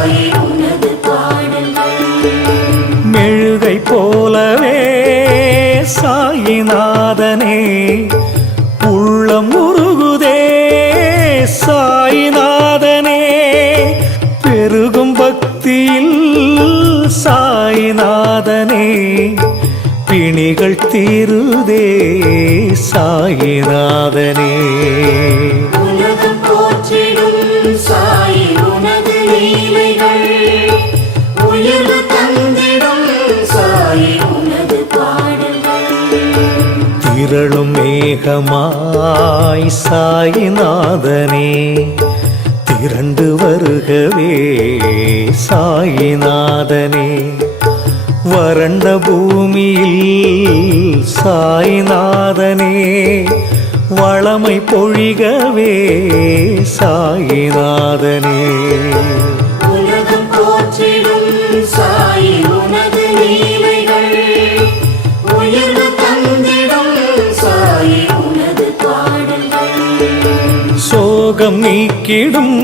சாயி உனது பாடல்கள். மெழுகை போலவே சாயிநாதனே உள்ளம் உருகுதே சாயிநாதனே, பெருகும் பக்தியில் சாயிநாதனே பிணிகள் தீருதே சாயிநாதனே. உலகம் போற்றிடும் சாயி உனது லீலைகள், உயர்வு தந்திடும் சாயி உனது பாடல்கள். திரளும் மேகமாய் சாயிநாதனே திரண்டு வருகவே சாயிநாதனே, வறண்ட பூமியில் சாயிநாதனே வளமை பொழிகவே சாயிநாதனே. உலகம் போற்றிடும் சாயி உனது லீலைகள், உயர்வு தந்திடும் சாயி உனது பாடல்கள். சோகம் நீக்கிடும்